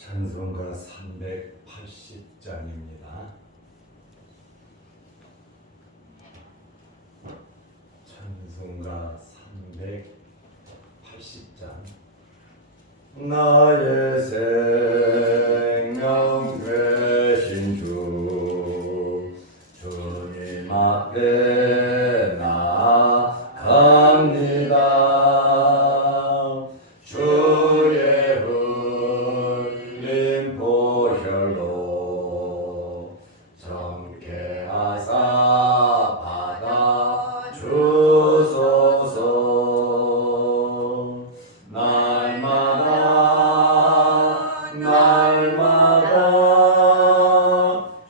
찬송가 380장입니다. 찬송가 380장. 나의 생명 되신 주님 앞에 나아갑니다. 주의 흘린 보혈로 정케 하사 받아 주소서. 날마다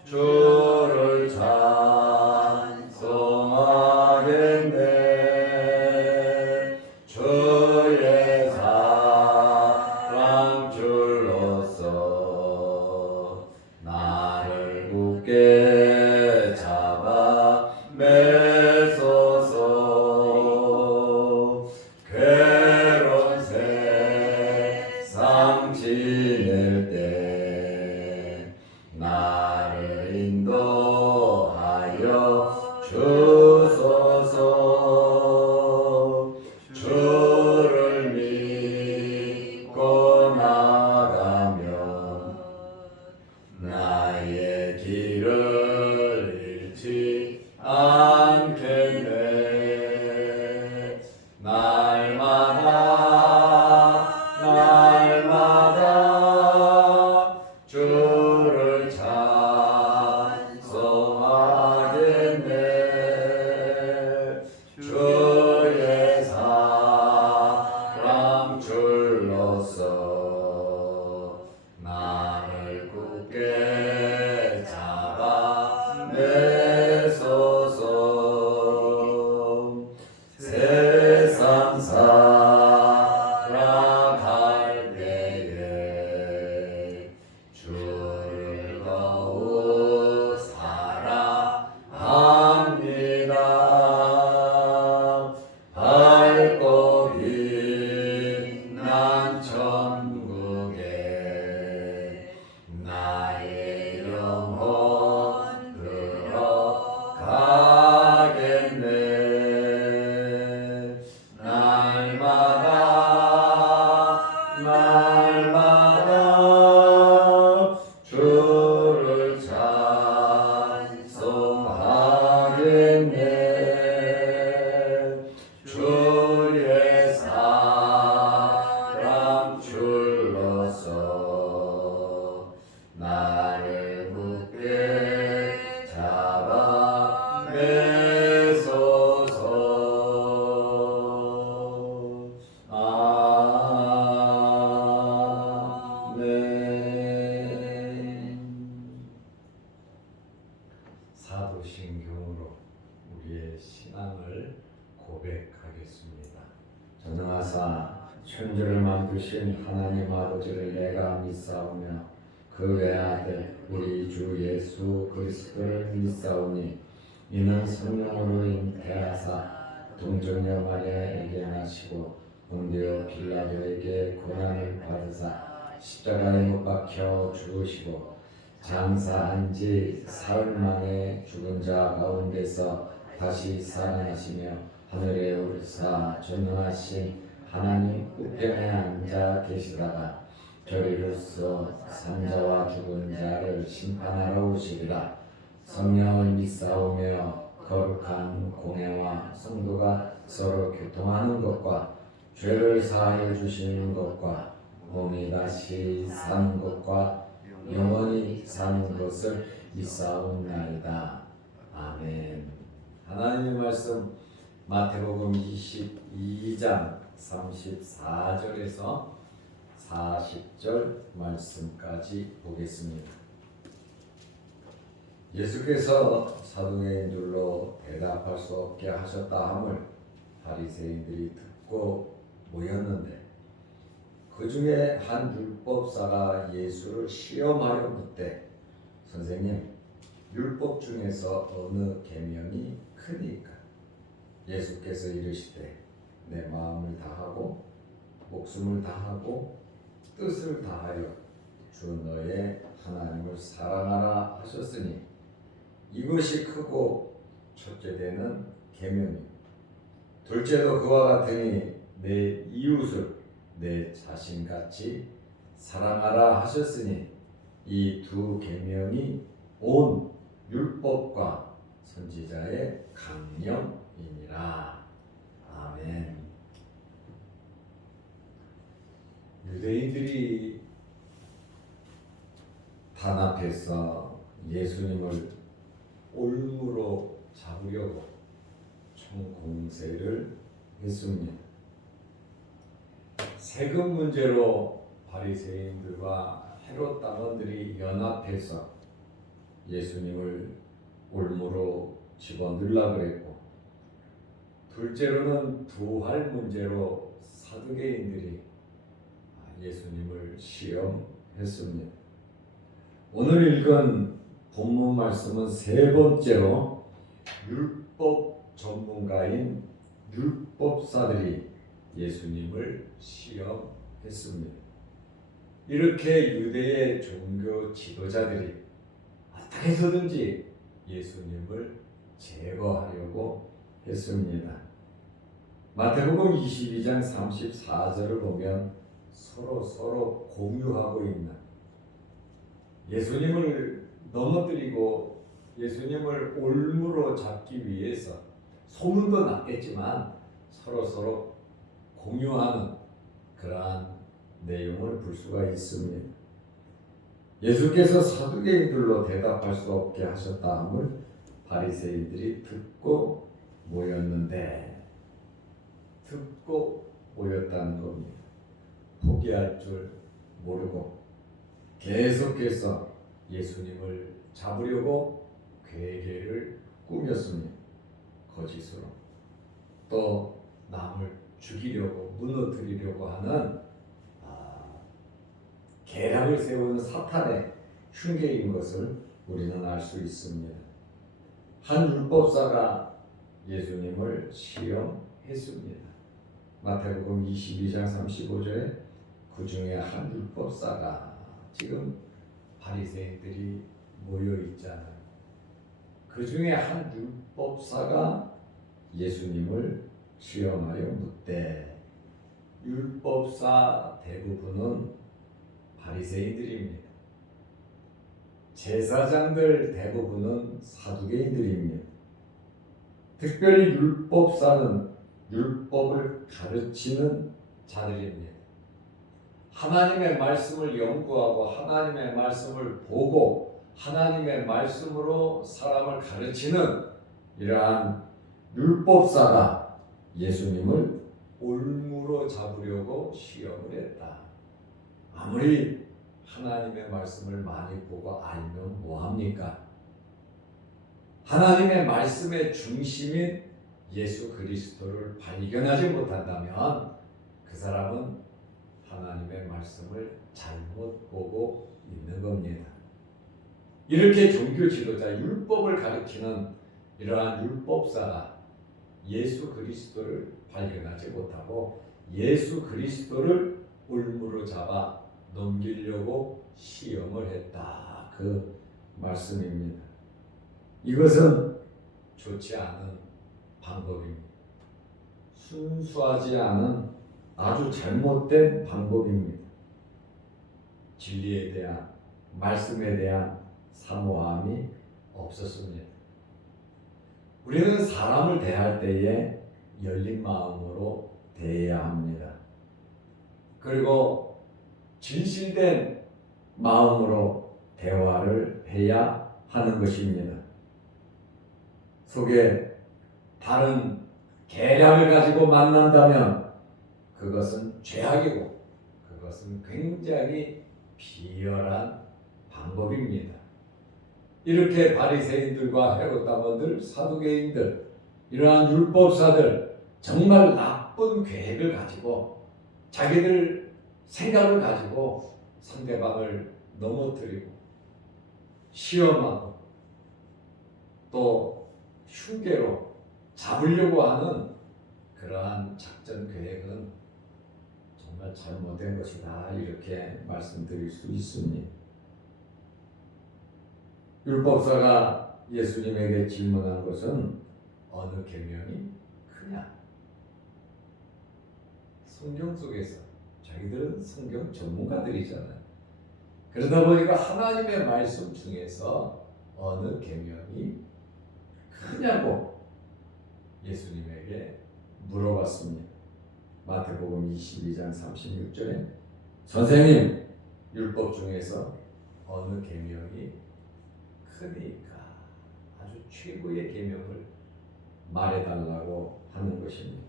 주를 찬송하겠네. 주의 사랑 줄로서 나를 굳게 잡아 매소서. 괴로운 세상 지낼 때 나를 인도하여 주소서. 주를 믿고 나가면 나의 길을 잃지 않겠네. 날마다 주를 찬송하겠네. 주의 사랑 줄로서 나를 굳게 잡아 매소서. 세상 살아갈 때에 주를 더욱 사랑합니다. 밝고 빛난 천국에 나의 영혼 들어가겠네. 날마다 주를 찬송하겠네. 주의 사랑 줄로서 나를 굳게 잡아 매소서. 사도신경으로 우리의 신앙을 고백하겠습니다. 전능하사 천지를 만드신 하나님 아버지를 내가 믿사오며 그 외아들 우리 주 예수 그리스도를 믿사오니 이는 성령으로 잉태하사 동정녀 마리아에게 나시고 본디오 빌라도에게 고난을 받으사 십자가에 못 박혀 죽으시고 장사한 지 사흘 만에 죽은 자 가운데서 다시 살아나시며 하늘에 오르사 전능하신 하나님 우편에 앉아 계시다가 저리로서 산자와 죽은 자를 심판하러 오시리라. 성령을 믿사오며 거룩한 공회와 성도가 서로 교통하는 것과 죄를 사하여 주시는 것과 몸이 다시 사는 것과 영원히 사는 것을 믿사옵나이다. 아멘. 하나님의 말씀 마태복음 22장 34절에서 40절 말씀까지 보겠습니다. 예수께서 사두개인들로 대답할 수 없게 하셨다 함을 바리새인들이 듣고 모였는데 그 중에 한 율법사가 예수를 시험하여 묻되 선생님, 율법 중에서 어느 계명이 크니까? 예수께서 이르시되 내 마음을 다하고 목숨을 다하고 뜻을 다하여 주 너의 하나님을 사랑하라 하셨으니 이것이 크고 첫째 되는 계명이 둘째도 그와 같으니 내 이웃을 내 자신같이 사랑하라 하셨으니 이 두 계명이 온 율법과 선지자의 강령이니라. 아멘. 유대인들이 단합해서 예수님을 올무로 잡으려고 총공세를 했습니다. 세금 문제로 바리새인들과 헤롯 당원들이 연합해서 예수님을 올무로 집어넣으려고 했고, 둘째로는 부활 문제로 사두개인들이 예수님을 시험했습니다. 오늘 읽은 본문 말씀은 세 번째로 율법 전문가인 율법사들이 예수님을 시험했습니다. 이렇게 유대의 종교 지도자들이 어떻게 해서든지 예수님을 제거하려고 했습니다. 마태복음 22장 34절을 보면 서로 공유하고 있는, 예수님을 넘어뜨리고 예수님을 올무로 잡기 위해서 소문도 났겠지만 서로 공유하는 그러한 내용을 볼 수가 있습니다. 예수께서 사두개인들로 대답할 수 없게 하셨다 함을 바리새인들이 듣고 모였다는 겁니다. 포기할 줄 모르고 계속해서 예수님을 잡으려고 괴계를 꾸몄습니다. 거짓으로. 또 남을 죽이려고 무너뜨리려고 하는 계략을 세우는 사탄의 흉계인 것을 우리는 알 수 있습니다. 한 율법사가 예수님을 시험했습니다. 마태복음 22장 35절에 그 중에 한 율법사가, 지금 바리새인들이 모여 있잖아요. 그 중에 한 율법사가 예수님을 시험하여 묻되, 율법사 대부분은 바리새인들입니다. 제사장들 대부분은 사두개인들입니다. 특별히 율법사는 율법을 가르치는 자들입니다. 하나님의 말씀을 연구하고 하나님의 말씀을 보고 하나님의 말씀으로 사람을 가르치는 이러한 율법사가 예수님을 올무로 잡으려고 시험을 했다. 아무리 하나님의 말씀을 많이 보고 알면 뭐합니까? 하나님의 말씀의 중심인 예수 그리스도를 발견하지 못한다면 그 사람은 하나님의 말씀을 잘못 보고 있는 겁니다. 이렇게 종교 지도자, 율법을 가르치는 이러한 율법사가 예수 그리스도를 발견하지 못하고 예수 그리스도를 올무로 잡아 넘기려고 시험을 했다. 그 말씀입니다. 이것은 좋지 않은 방법입니다. 순수하지 않은 아주 잘못된 방법입니다. 진리에 대한, 말씀에 대한 사모함이 없었습니다. 우리는 사람을 대할 때에 열린 마음으로 대해야 합니다. 그리고 진실된 마음으로 대화를 해야 하는 것입니다. 속에 다른 계략을 가지고 만난다면 그것은 죄악이고 그것은 굉장히 비열한 방법입니다. 이렇게 바리새인들과 헤롯 당원들, 사두개인들, 이러한 율법사들 정말 나쁜 계획을 가지고 자기들 생각을 가지고 상대방을 넘어뜨리고 시험하고 또 흉계로 잡으려고 하는 그러한 작전 계획은 정말 잘못된 것이다 이렇게 말씀드릴 수 있습니다. 율법사가 예수님에게 질문한 것은 어느 계명이 크냐? 성경 속에서 자기들은 성경 전문가들이잖아요. 그러다 보니까 하나님의 말씀 중에서 어느 계명이 크냐고 예수님에게 물어봤습니다. 마태복음 22장 36절에 선생님, 율법 중에서 어느 계명이 크니까 아주 최고의 계명을 말해달라고 하는 것입니다.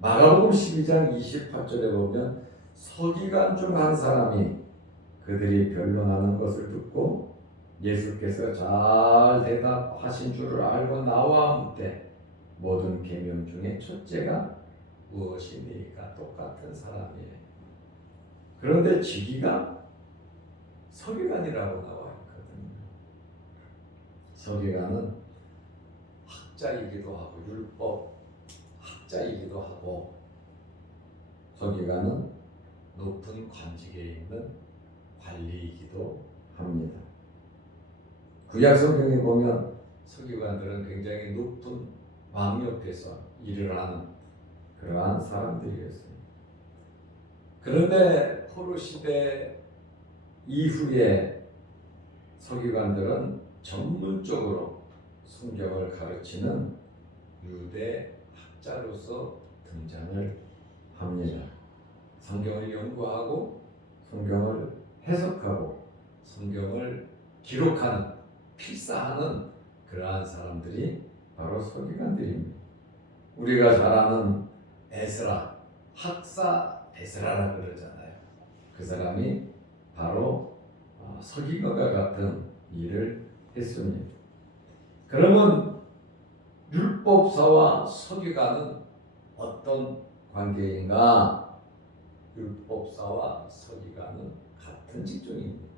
마가복음 12장 28절에 보면 서기관 중 한 사람이 그들이 변론하는 것을 듣고 예수께서 잘 대답하신 줄을 알고 나와 묻되 모든 계명 중에 첫째가 무엇이니까? 똑같은 사람이에요. 그런데 직위가 서기관이라고 나와 있거든요. 서기관은 학자이기도 하고 율법 학자이기도 하고 서기관은 높은 관직에 있는 관리이기도 합니다. 구약 성경에 보면 서기관들은 굉장히 높은 왕 옆에서 일을 하는 그러한 사람들이었습니다. 그런데 포로 시대 이후에 서기관들은 전문적으로 성경을 가르치는 유대 학자로서 등장을 합니다. 성경을 연구하고 성경을 해석하고 성경을 기록하는 필사하는 그러한 사람들이 바로 서기관들입니다. 우리가 잘 아는 에스라, 학사 에스라라고 그러잖아요. 그 사람이 바로 서기관과 같은 일을 했습니다. 그러면 율법사와 서기관은 어떤 관계인가? 율법사와 서기관은 같은 직종입니다.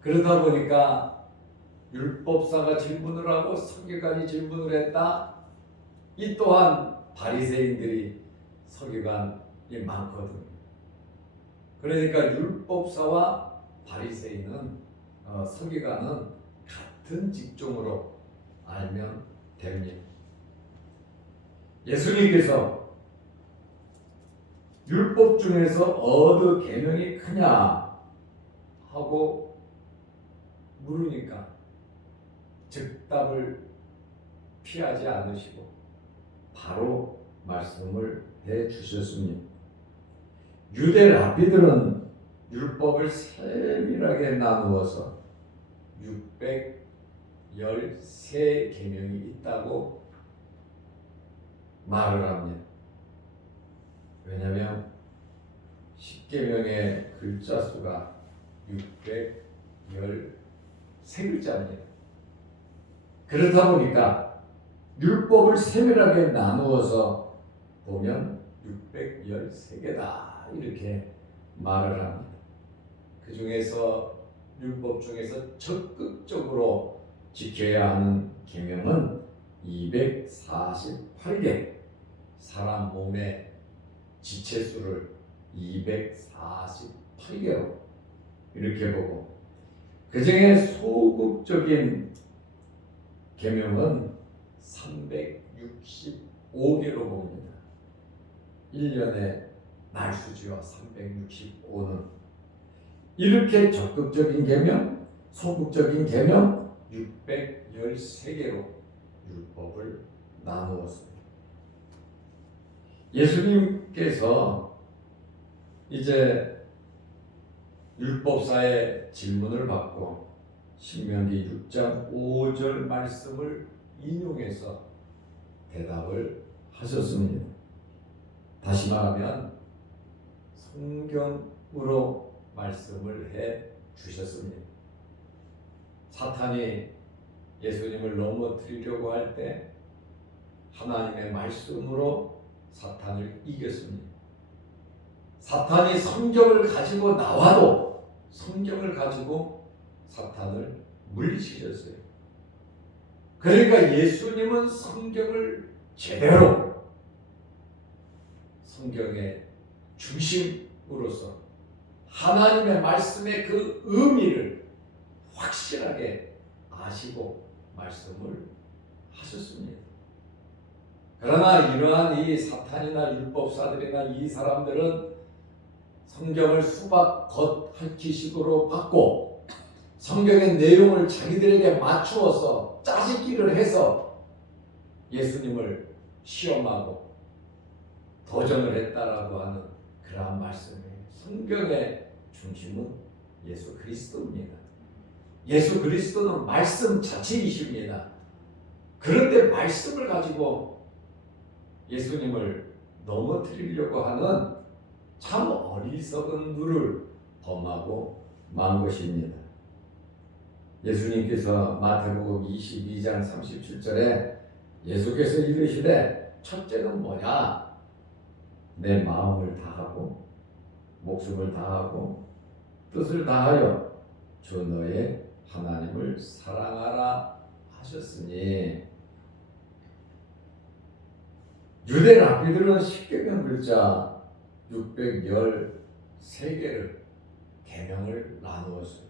그러다 보니까 율법사가 질문을 하고 서기관이 질문을 했다. 이 또한 바리새인들이 서기관이 많거든요. 그러니까 율법사와 바리새인은 서기관은 같은 직종으로 알면 됩니다. 예수님께서 율법 중에서 어느 계명이 크냐 하고 물으니까 즉답을 피하지 않으시고 바로 말씀을 해 주셨습니다. 유대 랍비들은 율법을 세밀하게 나누어서 613계명이 있다고 말을 합니다. 왜냐하면 10계명의 글자 수가 613글자입니다. 그렇다 보니까 율법을 세밀하게 나누어서 보면 613개다 이렇게 말을 합니다. 그 중에서 율법 중에서 적극적으로 지켜야 하는 계명은 248개, 사람 몸의 지체수를 248개로 이렇게 보고, 그 중에 소극적인 계명은 365개로 봅니다. 1년의 날수지와 365는 이렇게 적극적인 계명, 소극적인 계명 613개로 율법을 나누었습니다. 예수님께서 이제 율법사의 질문을 받고 신명기 6장 5절 말씀을 인용해서 대답을 하셨습니다. 다시 말하면 성경으로 말씀을 해 주셨습니다. 사탄이 예수님을 넘어뜨리려고 할 때 하나님의 말씀으로 사탄을 이겼습니다. 사탄이 성경을 가지고 나와도 성경을 가지고 사탄을 물리치셨어요. 그러니까 예수님은 성경을 제대로 성경의 중심으로서 하나님의 말씀의 그 의미를 확실하게 아시고 말씀을 하셨습니다. 그러나 이러한 이 사탄이나 율법사들이나 이 사람들은 성경을 수박 겉핥기식으로 받고 성경의 내용을 자기들에게 맞추어서 짜집기를 해서 예수님을 시험하고 도전을 했다라고 하는 그러한 말씀이에요. 성경의 중심은 예수 그리스도입니다. 예수 그리스도는 말씀 자체이십니다. 그런데 말씀을 가지고 예수님을 넘어뜨리려고 하는 참 어리석은 누를 범하고 만 것입니다. 예수님께서 마태복음 22장 37절에 예수께서 이르시되 첫째는 뭐냐? 내 마음을 다하고 목숨을 다하고 뜻을 다하여 주 너의 하나님을 사랑하라 하셨으니, 유대 랍비들은 십계명 글자 613개를 계명을 나누었어요.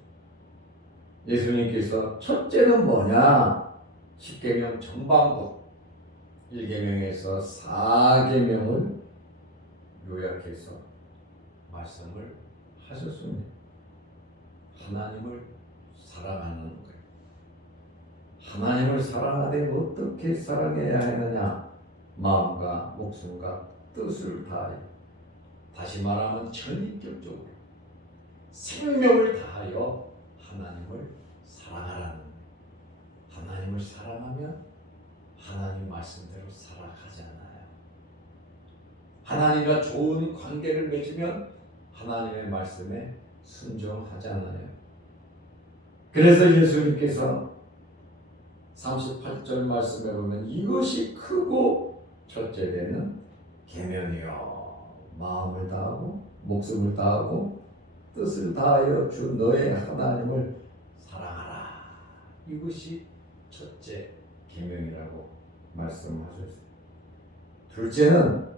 예수님께서 첫째는 뭐냐? 십계명 전반부 1계명에서 4계명을 요약해서 말씀을 하셨습니다. 하나님을 사랑하는 거예요. 하나님을 사랑하되 어떻게 사랑해야 하느냐? 마음과 목숨과 뜻을 다하여, 다시 말하면 전인격적으로 생명을 다하여 하나님을 사랑하라는 거예요. 하나님을 사랑하면 하나님 말씀대로 살아가잖아요. 하나님과 좋은 관계를 맺으면 하나님의 말씀에 순종하잖아요. 그래서 예수님께서 38절 말씀에 보면 이것이 크고 첫째 되는 계명이요 마음을 다하고 목숨을 다하고 뜻을 다하여 주 너의 하나님을 사랑하라. 이것이 첫째 계명이라고 말씀하셨어요. 둘째는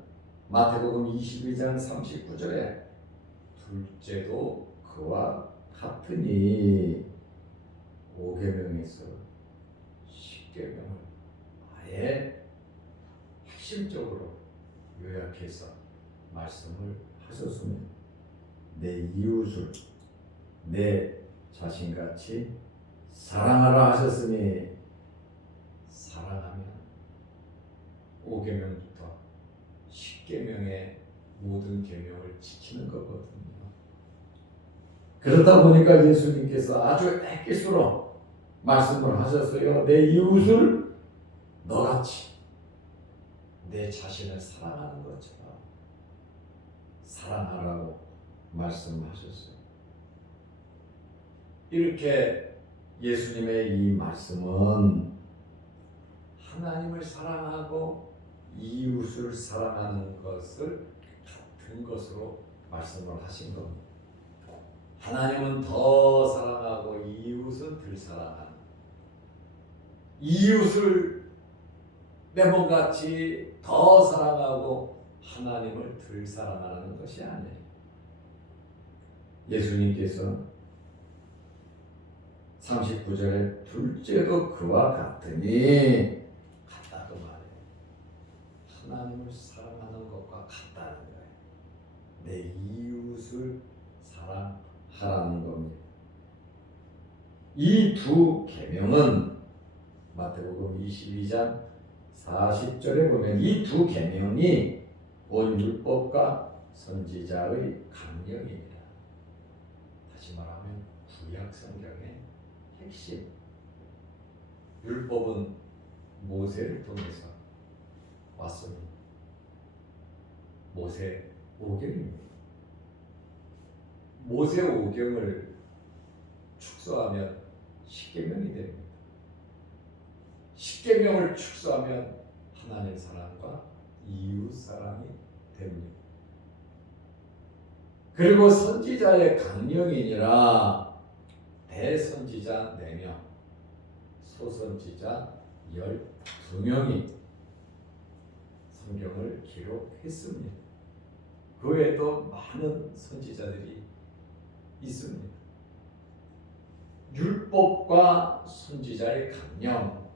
마태복음 22장 39절에 둘째도 그와 같으니, 5계명에서 10계명을 아예 핵심적으로 요약해서 말씀을 하셨습니다. 내 이웃을 내 자신같이 사랑하라 하셨으니, 사랑하면 5계명부터 10계명의 모든 계명을 지키는 거거든요. 그러다 보니까 예수님께서 아주 액기스로 말씀을 하셨어요. 내 이웃을 너같이 내 자신을 사랑하는 것처럼 사랑하라고 말씀하셨어요. 이렇게 예수님의 이 말씀은 하나님을 사랑하고 이웃을 사랑하는 것을 같은 것으로 말씀을 하신 겁니다. 하나님은 더 사랑하고 이웃은 덜 사랑하는, 이웃을 내 몸같이 더 사랑하고 하나님을 덜 사랑하는 것이 아니에요. 예수님께서 39절에 둘째도 그와 같으니, 같다 그 말이에요. 하나님을 사랑하는 것과 같다는 거예요. 내 이웃을 사랑하라는 겁니다. 이 두 계명은 마태복음 22장 40절에 보면 이 두 계명이 온 율법과 선지자의 강령입니다. 다시 말하면 구약 성경의 핵심. 율법은 모세를 통해서 왔습니다. 모세 5경입니다. 모세 5경을 축소하면 10계명이 됩니다. 10계명을 축소하면 하나님 사랑과 이웃 사랑이 됩니다. 그리고 선지자의 강령이니라 대선지자 4명, 소선지자 12명이 성경을 기록했습니다. 그 외에도 많은 선지자들이 있습니다. 율법과 선지자의 강령,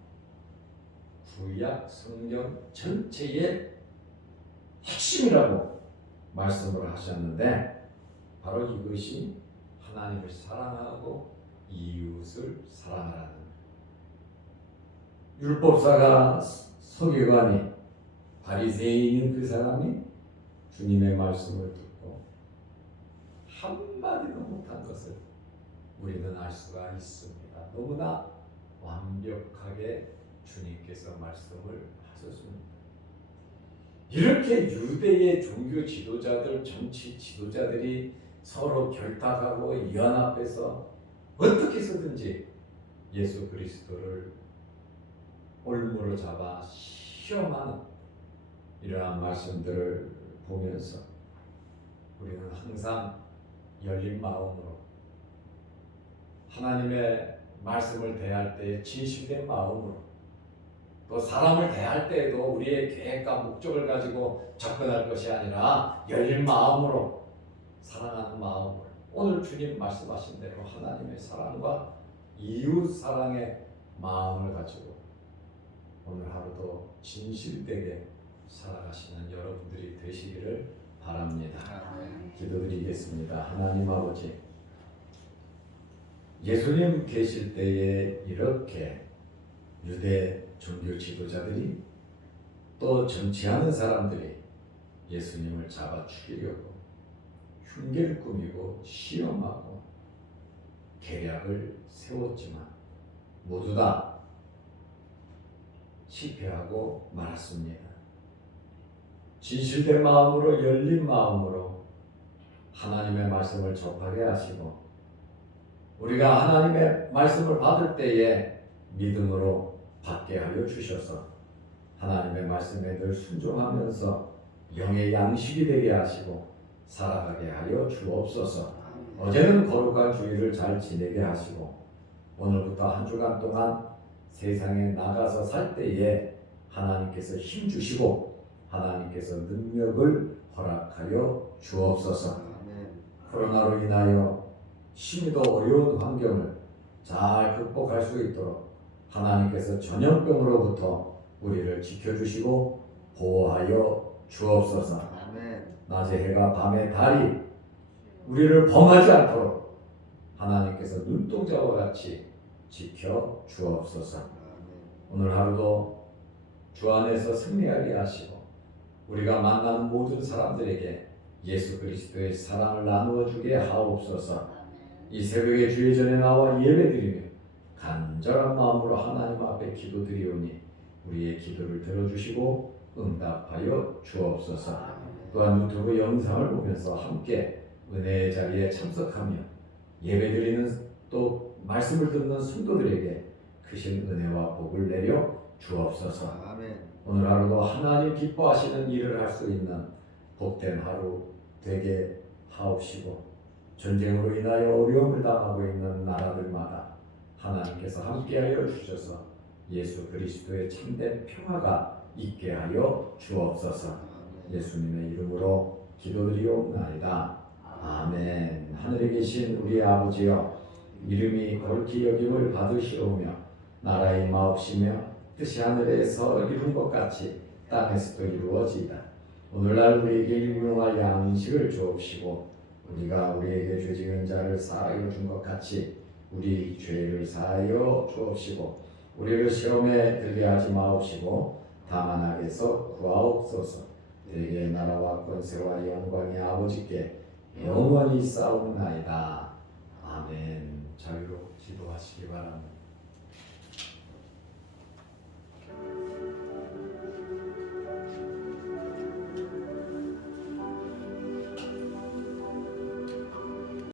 구약 성경 전체의 핵심이라고 말씀을 하셨는데, 바로 이것이 하나님을 사랑하고 이웃을 사랑하라는, 율법사가 서기관이 바리새인인 그 사람이 주님의 말씀을 듣고 한마디도 못한 것을 우리는 알 수가 있습니다. 너무나 완벽하게 주님께서 말씀을 하셨습니다. 이렇게 유대의 종교 지도자들, 정치 지도자들이 서로 결탁하고 연합해서 어떻게 해서든지 예수 그리스도를 올무로 잡아 시험하는 이러한 말씀들을 보면서 우리는 항상 열린 마음으로 하나님의 말씀을 대할 때 진실된 마음으로, 또 사람을 대할 때에도 우리의 계획과 목적을 가지고 접근할 것이 아니라 열린 마음으로, 사랑하는 마음으로, 오늘 주님 말씀하신 대로 하나님의 사랑과 이웃 사랑의 마음을 가지고 오늘 하루도 진실되게 살아가시는 여러분들이 되시기를 바랍니다. 기도드리겠습니다. 하나님 아버지, 예수님 계실 때에 이렇게 유대 종교 지도자들이 또 정치하는 사람들이 예수님을 잡아 죽이려고 흉계를 꾸미고 시험하고 계략을 세웠지만 모두 다 실패하고 말았습니다. 진실된 마음으로, 열린 마음으로 하나님의 말씀을 접하게 하시고, 우리가 하나님의 말씀을 받을 때에 믿음으로 받게 하여 주셔서 하나님의 말씀에 늘 순종하면서 영의 양식이 되게 하시고 살아가게 하여 주옵소서. 어제는 거룩한 주일을 잘 지내게 하시고 오늘부터 한 주간 동안 세상에 나가서 살 때에 하나님께서 힘 주시고 하나님께서 능력을 허락하여 주옵소서. 코로나로 인하여 심히도 어려운 환경을 잘 극복할 수 있도록 하나님께서 전염병으로부터 우리를 지켜주시고 보호하여 주옵소서. 낮에 해가 밤에 달이 우리를 범하지 않도록 하나님께서 눈동자와 같이 지켜 주옵소서. 오늘 하루도 주 안에서 승리하게 하시고 우리가 만나는 모든 사람들에게 예수 그리스도의 사랑을 나누어 주게 하옵소서. 이 새벽에 주의 전에 나와 예배드리며 간절한 마음으로 하나님 앞에 기도드리오니 우리의 기도를 들어주시고 응답하여 주옵소서. 또한 유튜브 영상을 보면서 함께 은혜의 자리에 참석하며 예배드리는 또 말씀을 듣는 성도들에게 크신 은혜와 복을 내려 주옵소서. 오늘 하루도 하나님 기뻐하시는 일을 할 수 있는 복된 하루 되게 하옵시고, 전쟁으로 인하여 어려움을 당하고 있는 나라들마다 하나님께서 함께하여 주셔서 예수 그리스도의 참된 평화가 있게 하여 주옵소서. 예수님의 이름으로 기도드리옵나이다. 아멘. 하늘에 계신 우리 아버지여, 이름이 거룩히 여김을 받으시오며 나라의 임하옵시며 뜻이 하늘에서 이룬 것 같이 땅에서도 이루어지이다. 오늘날 우리에게 일용할 양식을 주옵시고 우리가 우리에게 죄 지은 자를 사하여 준 것 같이 우리 죄를 사하여 주옵시고 우리를 시험에 들게 하지 마옵시고 다만 악에서 구하옵소서. 대개 나라와 권세와 영광이 아버지께 영원히 싸우나이다. 아멘. 자유로 기도하시기 바랍니다.